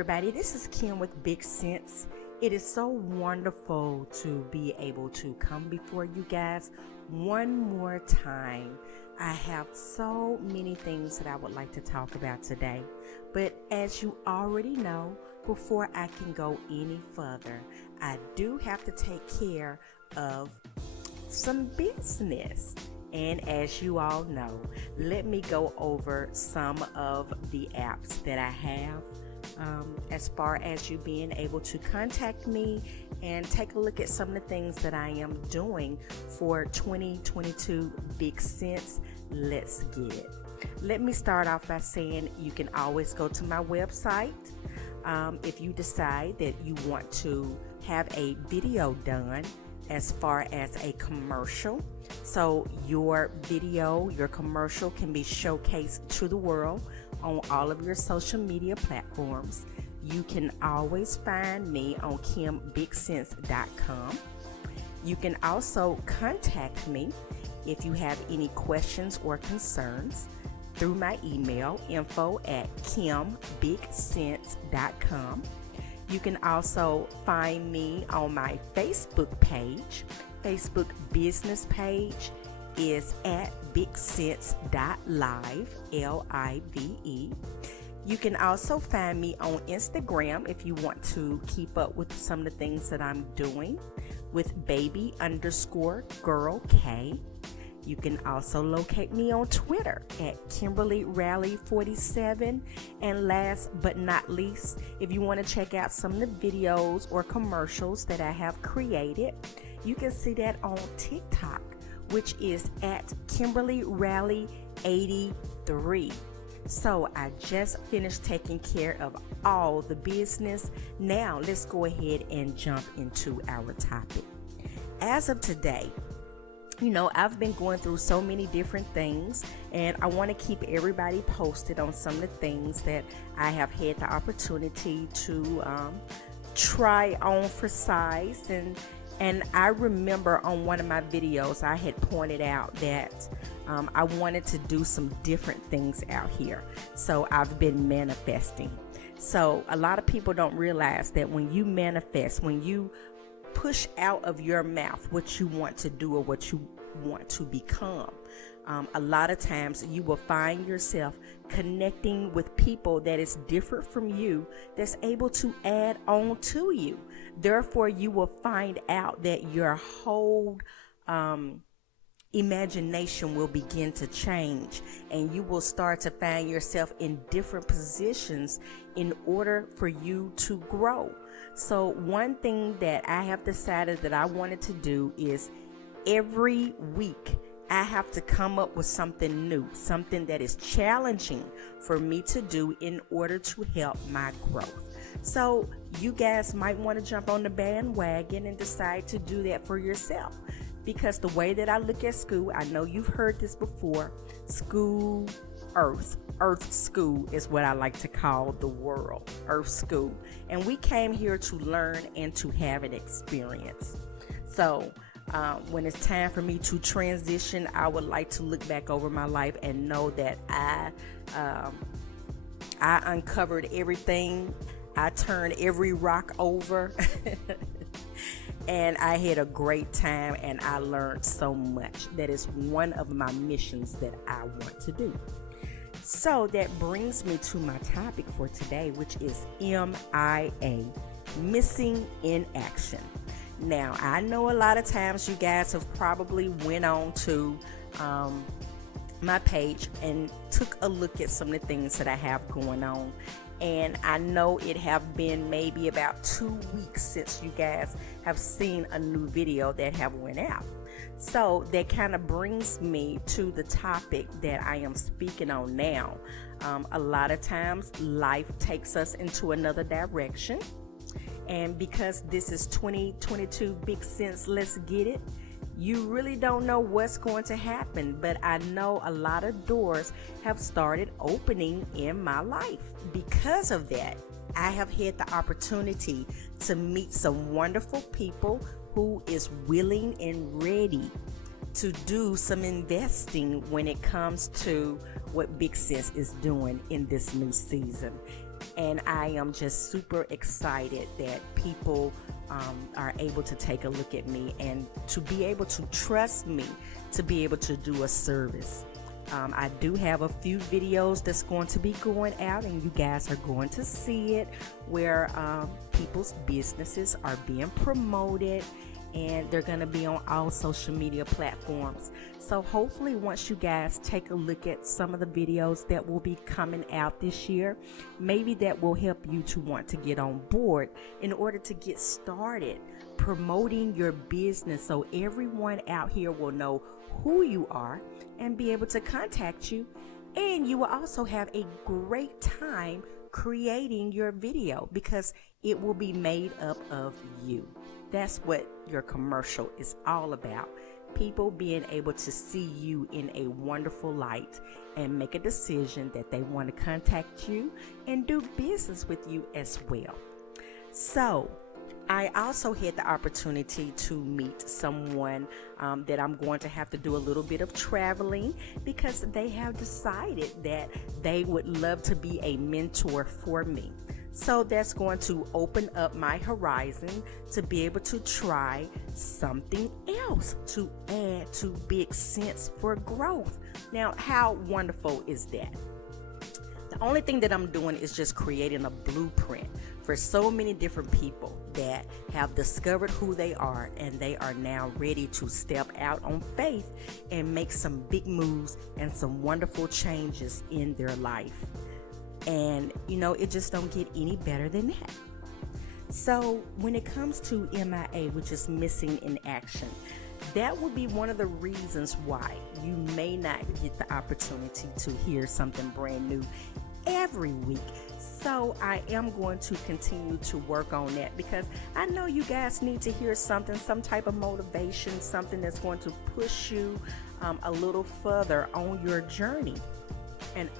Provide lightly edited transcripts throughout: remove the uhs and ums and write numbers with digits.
everybody, this is Kim with BigSense. It is so wonderful to be able to come before you guys one more time. I have so many things that I would like to talk about today, but as you already know, before I can go any further, I do have to take care of some business. And as you all know, let me go over some of the apps that I have as far as you being able to contact me and take a look at some of the things that I am doing for 2022 BigSense. Let's get it. Let me start off by saying you can always go to my website if you decide that you want to have a video done as far as a commercial. So your video, your commercial can be showcased to the world on all of your social media platforms. You can always find me on kimbigsense.com. You can also contact me if you have any questions or concerns through my email, info@kimbigsense.com. You can also find me on my Facebook page. Facebook business page is at bigsense.live, Live. You can also find me on Instagram if you want to keep up with some of the things that I'm doing with baby_girl K. You can also locate me on Twitter at KimberlyRally47. And last but not least, if you want to check out some of the videos or commercials that I have created, you can see that on TikTok, which is at KimberlyRally83. So I just finished taking care of all the business. Now let's go ahead and jump into our topic. As of today, I've been going through so many different things, and I want to keep everybody posted on some of the things that I have had the opportunity to try on for size. And I remember on one of my videos, I had pointed out that I wanted to do some different things out here. So I've been manifesting. So a lot of people don't realize that when you manifest, when you push out of your mouth what you want to do or what you want to become, a lot of times you will find yourself connecting with people that is different from you, that's able to add on to you. Therefore, you will find out that your whole imagination will begin to change, and you will start to find yourself in different positions in order for you to grow. So one thing that I have decided that I wanted to do is every week I have to come up with something new, something that is challenging for me to do in order to help my growth. So you guys might want to jump on the bandwagon and decide to do that for yourself. Because the way that I look at school, I know you've heard this before, school, earth school is what I like to call the world, earth school. And we came here to learn and to have an experience. So when it's time for me to transition, I would like to look back over my life and know that I uncovered everything. I turned every rock over. And I had a great time, and I learned so much. That is one of my missions that I want to do. So that brings me to my topic for today, which is MIA, missing in action. Now, I know a lot of times you guys have probably went on to my page and took a look at some of the things that I have going on. And I know it have been maybe about 2 weeks since you guys have seen a new video that have went out. So that kind of brings me to the topic that I am speaking on now. A lot of times life takes us into another direction. And because this is 2022 BigSense, let's get it. You really don't know what's going to happen, but I know a lot of doors have started opening in my life. Because of that, I have had the opportunity to meet some wonderful people who is willing and ready to do some investing when it comes to what BigSense is doing in this new season. And I am just super excited that people are able to take a look at me and to be able to trust me to be able to do a service. I do have a few videos that's going to be going out, and you guys are going to see it, where people's businesses are being promoted, and they're going to be on all social media platforms. So hopefully once you guys take a look at some of the videos that will be coming out this year, maybe that will help you to want to get on board in order to get started promoting your business, so everyone out here will know who you are and be able to contact you. And you will also have a great time creating your video because it will be made up of you. That's what your commercial is all about. People being able to see you in a wonderful light and make a decision that they want to contact you and do business with you as well. So I also had the opportunity to meet someone that I'm going to have to do a little bit of traveling, because they have decided that they would love to be a mentor for me. So that's going to open up my horizon to be able to try something else to add to BigSense for growth. Now, how wonderful is that? The only thing that I'm doing is just creating a blueprint for so many different people that have discovered who they are, and they are now ready to step out on faith and make some big moves and some wonderful changes in their life. And it just don't get any better than that. So when it comes to MIA, which is missing in action, that would be one of the reasons why you may not get the opportunity to hear something brand new every week. So I am going to continue to work on that, because I know you guys need to hear something, some type of motivation, something that's going to push you a little further on your journey. And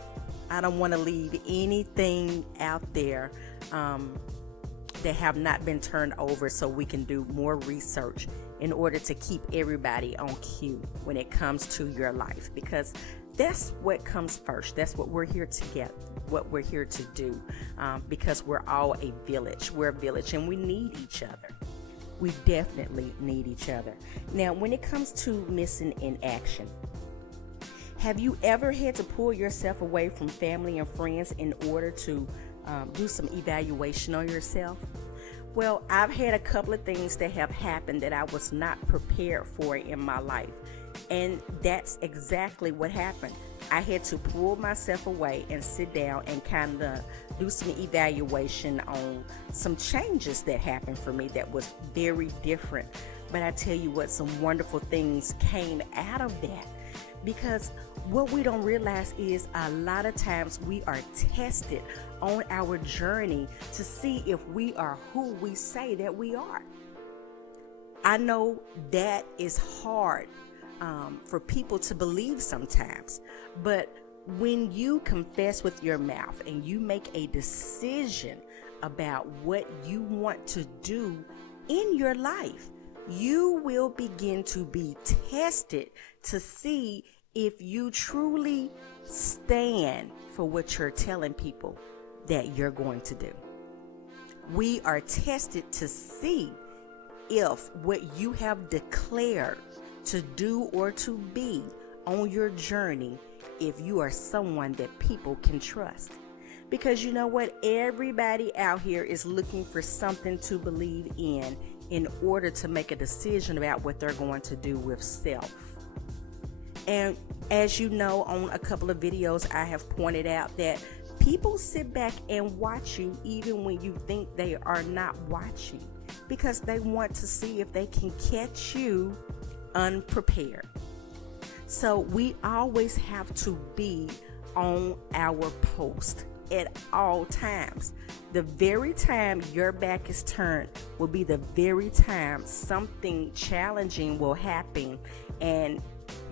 I don't want to leave anything out there that have not been turned over, so we can do more research in order to keep everybody on cue when it comes to your life, because that's what comes first. That's what we're here to get, what we're here to do, because we're all a village. We're a village, and we need each other. We definitely need each other. Now, when it comes to missing in action, have you ever had to pull yourself away from family and friends in order to do some evaluation on yourself? Well, I've had a couple of things that have happened that I was not prepared for in my life. And that's exactly what happened. I had to pull myself away and sit down and kind of do some evaluation on some changes that happened for me that was very different. But I tell you what, some wonderful things came out of that. Because what we don't realize is a lot of times we are tested on our journey to see if we are who we say that we are. I know that is hard for people to believe sometimes, but when you confess with your mouth and you make a decision about what you want to do in your life, you will begin to be tested to see if you truly stand for what you're telling people that you're going to do. We are tested to see if what you have declared to do or to be on your journey, if you are someone that people can trust. Because you know what? Everybody out here is looking for something to believe in order to make a decision about what they're going to do with self. And as you know, on a couple of videos, I have pointed out that people sit back and watch you even when you think they are not watching, because they want to see if they can catch you unprepared. So we always have to be on our post at all times. The very time your back is turned will be the very time something challenging will happen, and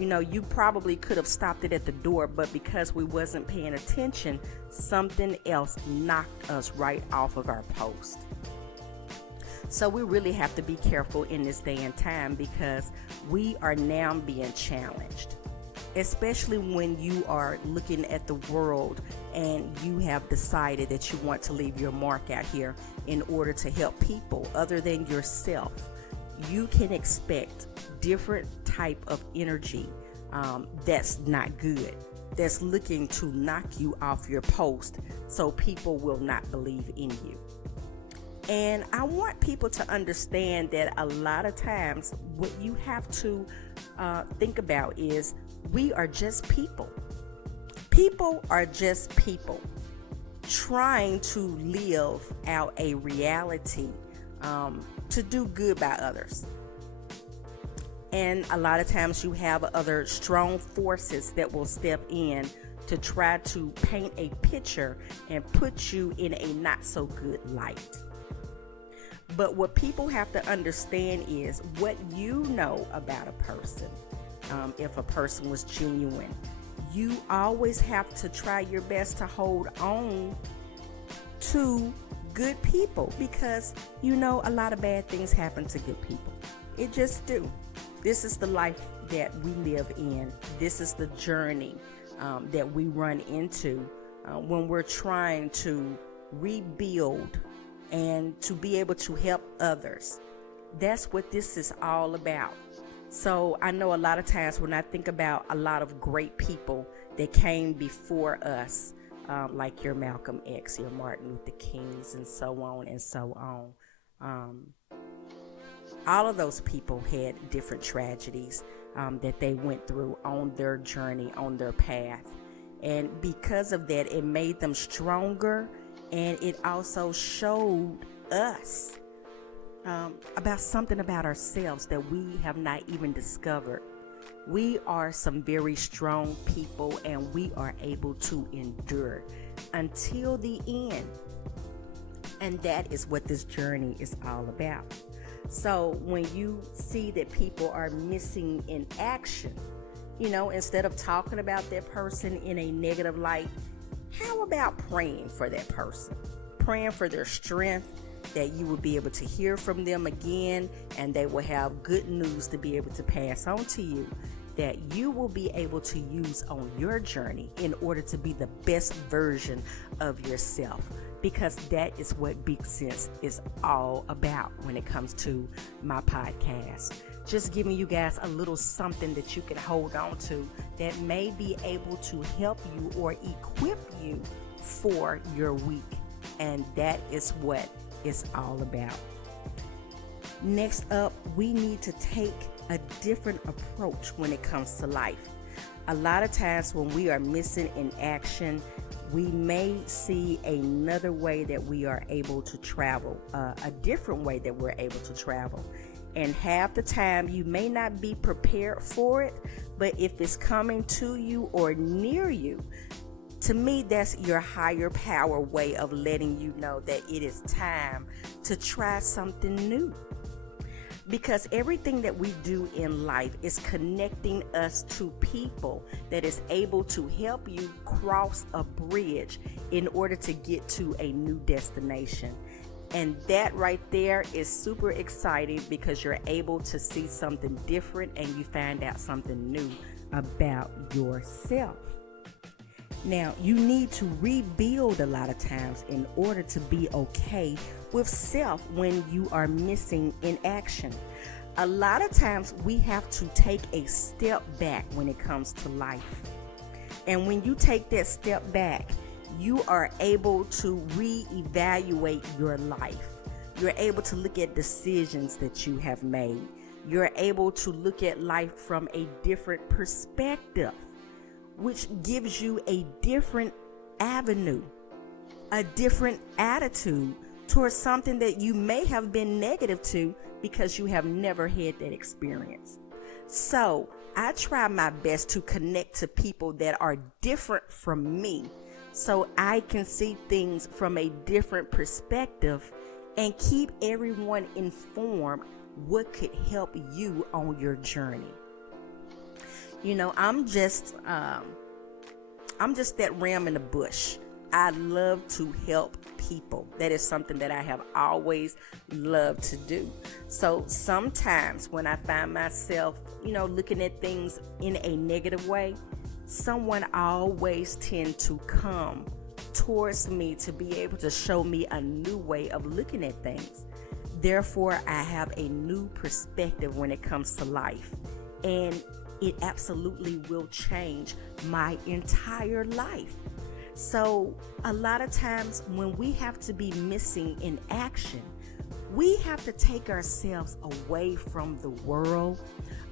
you probably could have stopped it at the door, but because we wasn't paying attention, something else knocked us right off of our post. So we really have to be careful in this day and time, because we are now being challenged. especially when you are looking at the world and you have decided that you want to leave your mark out here in order to help people other than yourself. You can expect different type of energy that's not good, that's looking to knock you off your post so people will not believe in you. And I want people to understand that a lot of times what you have to think about is we are just people. People are just people trying to live out a reality to do good by others. And a lot of times you have other strong forces that will step in to try to paint a picture and put you in a not so good light. But what people have to understand is what you know about a person. If a person was genuine, you always have to try your best to hold on to good people, because you know a lot of bad things happen to good people. It just do. This is the life that we live in. This is the journey that we run into when we're trying to rebuild and to be able to help others. That's what this is all about. So I know a lot of times when I think about a lot of great people that came before us, like your Malcolm X, your Martin Luther Kings, and so on and so on. All of those people had different tragedies that they went through on their journey, on their path. And because of that, it made them stronger, and it also showed us about something about ourselves that we have not even discovered. We are some very strong people, and we are able to endure until the end. And that is what this journey is all about. So when you see that people are missing in action, instead of talking about that person in a negative light, how about praying for that person? Praying for their strength, that you will be able to hear from them again, and they will have good news to be able to pass on to you, that you will be able to use on your journey in order to be the best version of yourself. Because that is what BigSense is all about when it comes to my podcast. Just giving you guys a little something that you can hold on to that may be able to help you or equip you for your week. And that is what it's all about. Next up, we need to take a different approach when it comes to life. A lot of times when we are missing in action, we may see another way that we are able to travel, a different way that we're able to travel. And half the time you may not be prepared for it, but if it's coming to you or near you, to me, that's your higher power way of letting you know that it is time to try something new. Because everything that we do in life is connecting us to people that is able to help you cross a bridge in order to get to a new destination. And that right there is super exciting, because you're able to see something different and you find out something new about yourself. Now, you need to rebuild a lot of times in order to be okay with self when you are missing in action. A lot of times we have to take a step back when it comes to life. And when you take that step back, you are able to reevaluate your life. You're able to look at decisions that you have made. You're able to look at life from a different perspective, which gives you a different avenue, a different attitude towards something that you may have been negative to because you have never had that experience. So I try my best to connect to people that are different from me, so I can see things from a different perspective and keep everyone informed what could help you on your journey. I'm just that ram in the bush I love to help people. That is something that I have always loved to do. So sometimes when I find myself, looking at things in a negative way, someone always tend to come towards me to be able to show me a new way of looking at things. Therefore, I have a new perspective when it comes to life, and it absolutely will change my entire life. So a lot of times when we have to be missing in action, we have to take ourselves away from the world,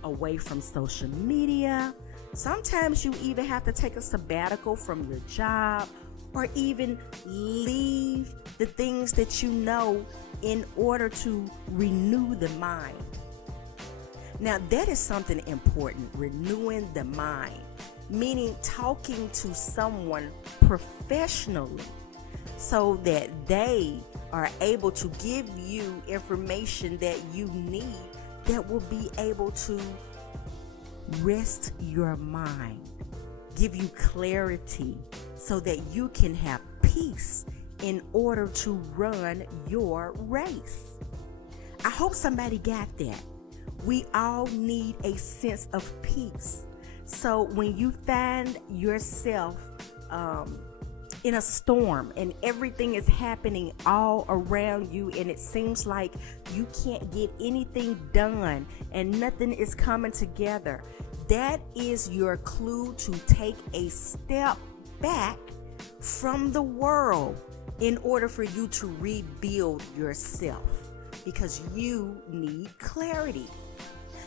away from social media. Sometimes you even have to take a sabbatical from your job, or even leave the things that you know in order to renew the mind. Now, that is something important, renewing the mind, meaning talking to someone professionally so that they are able to give you information that you need that will be able to rest your mind, give you clarity so that you can have peace in order to run your race. I hope somebody got that. We all need a sense of peace. So when you find yourself in a storm and everything is happening all around you and it seems like you can't get anything done and nothing is coming together, that is your clue to take a step back from the world in order for you to rebuild yourself, because you need clarity.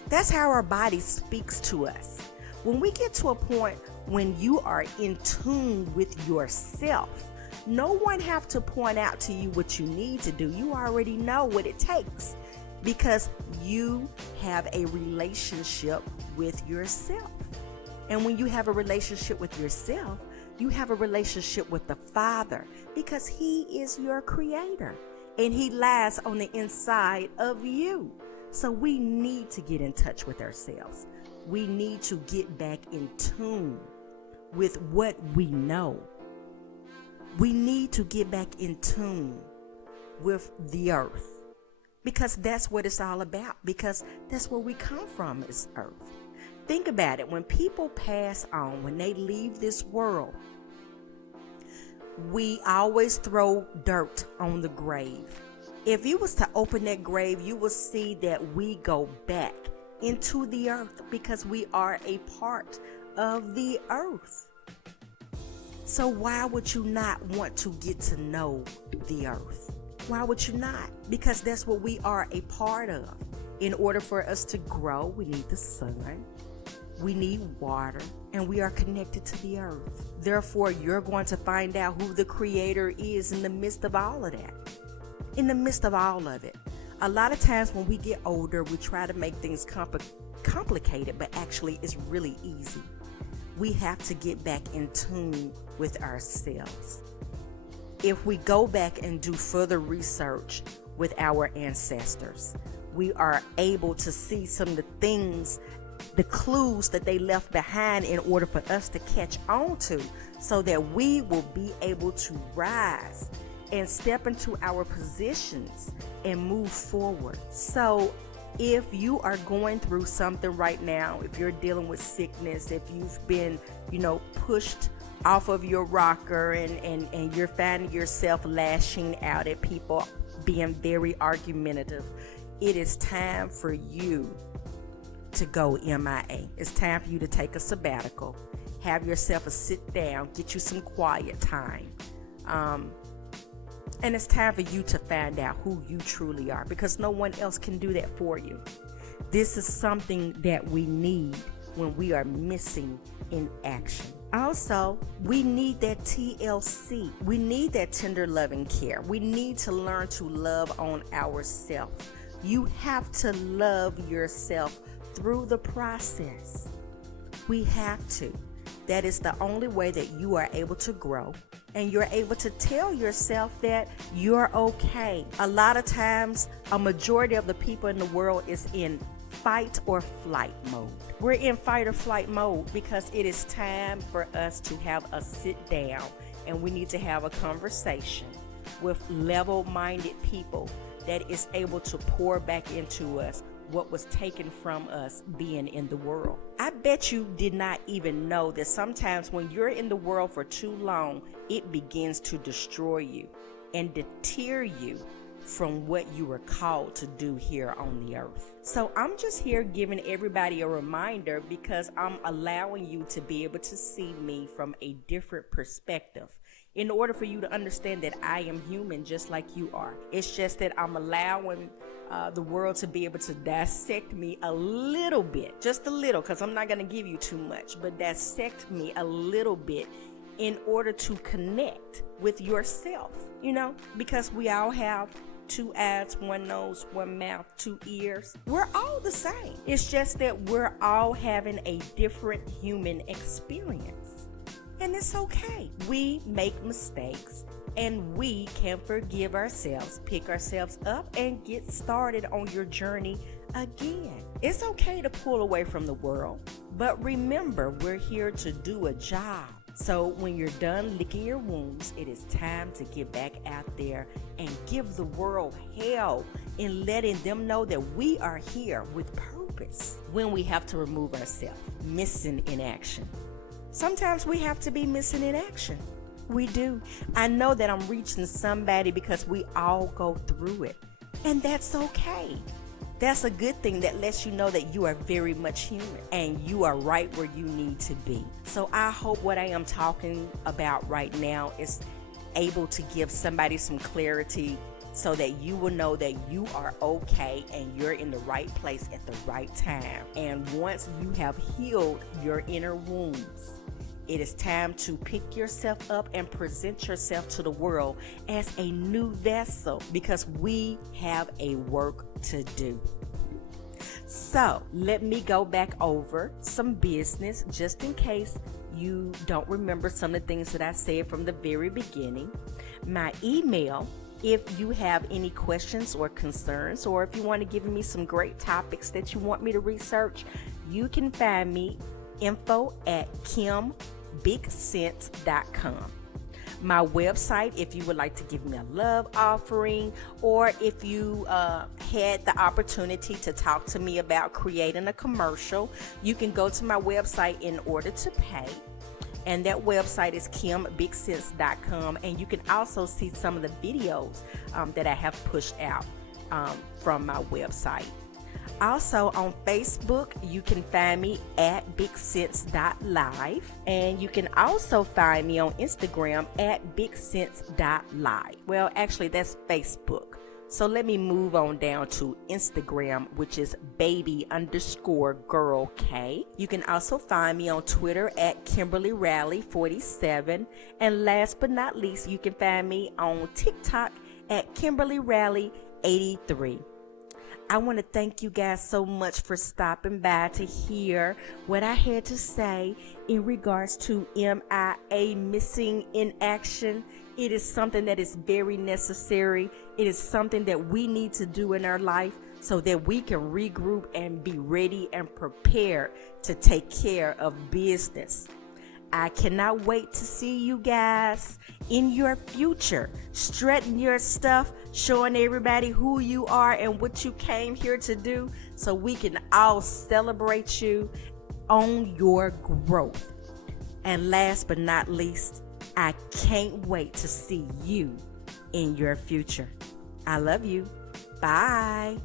That's how our body speaks to us. When we get to a point when you are in tune with yourself, no one have to point out to you what you need to do. You already know what it takes because you have a relationship with yourself. And when you have a relationship with yourself, you have a relationship with the Father, because He is your creator and He lies on the inside of you. So we need to get in touch with ourselves. We need to get back in tune with what we know. We need to get back in tune with the earth, because that's what it's all about, because that's where we come from, is earth. Think about it. When people pass on, when they leave this world, we always throw dirt on the grave. If you was to open that grave, you will see that we go back into the earth because we are a part of the earth. So why would you not want to get to know the earth? Why would you not? Because that's what we are a part of. In order for us to grow, we need the sun, we need water, and we are connected to the earth. Therefore, you're going to find out who the Creator is in the midst of all of that. In the midst of all of it. A lot of times when we get older, we try to make things complicated, but actually it's really easy. We have to get back in tune with ourselves. If we go back and do further research with our ancestors, we are able to see some of the things, the clues that they left behind in order for us to catch on to, so that we will be able to rise and step into our positions and move forward. So if you are going through something right now, if you're dealing with sickness, if you've been, pushed off of your rocker and you're finding yourself lashing out at people, being very argumentative, it is time for you to go MIA. It's time for you to take a sabbatical, have yourself a sit down, get you some quiet time. And it's time for you to find out who you truly are, because no one else can do that for you. This is something that we need when we are missing in action. Also, we need that TLC. We need that tender loving care. We need to learn to love on ourselves. You have to love yourself through the process. We have to. That is the only way that you are able to grow, and you're able to tell yourself that you're okay. A lot of times, a majority of the people in the world is in fight or flight mode. We're in fight or flight mode because it is time for us to have a sit down and we need to have a conversation with level-minded people that is able to pour back into us what was taken from us being in the world. I bet you did not even know that sometimes when you're in the world for too long, it begins to destroy you and deter you from what you were called to do here on the earth. So I'm just here giving everybody a reminder because I'm allowing you to be able to see me from a different perspective in order for you to understand that I am human just like you are. It's just that I'm allowing the world to be able to dissect me a little bit, just a little, because I'm not going to give you too much, but dissect me a little bit in order to connect with yourself, because we all have 2 eyes, 1 nose, 1 mouth, 2 ears. We're all the same. It's just that we're all having a different human experience. And it's okay. We make mistakes and we can forgive ourselves, pick ourselves up, and get started on your journey again. It's okay to pull away from the world, but remember, we're here to do a job. So when you're done licking your wounds, it is time to get back out there and give the world hell in letting them know that we are here with purpose. When we have to remove ourselves, missing in action. Sometimes we have to be missing in action. We do. I know that I'm reaching somebody because we all go through it. And that's okay. That's a good thing that lets you know that you are very much human and you are right where you need to be. So I hope what I am talking about right now is able to give somebody some clarity so that you will know that you are okay and you're in the right place at the right time. And once you have healed your inner wounds, it is time to pick yourself up and present yourself to the world as a new vessel because we have a work to do. So let me go back over some business just in case you don't remember some of the things that I said from the very beginning. My email, if you have any questions or concerns, or if you want to give me some great topics that you want me to research, you can find me info@BigSense.com. My website, if you would like to give me a love offering, or if you had the opportunity to talk to me about creating a commercial, you can go to my website in order to pay. And that website is KimBigSense.com. And you can also see some of the videos that I have pushed out from my website. Also on Facebook, you can find me at BigSense.live, and you can also find me on Instagram at BigSense.live. Well, actually, that's Facebook. So let me move on down to Instagram, which is baby_girl_K. You can also find me on Twitter at KimberlyRally47. And last but not least, you can find me on TikTok at KimberlyRally83. I want to thank you guys so much for stopping by to hear what I had to say in regards to MIA, missing in action. It is something that is very necessary. It is something that we need to do in our life so that we can regroup and be ready and prepared to take care of business. I cannot wait to see you guys in your future, strutting your stuff, showing everybody who you are and what you came here to do, so we can all celebrate you on your growth. And last but not least, I can't wait to see you in your future. I love you. Bye.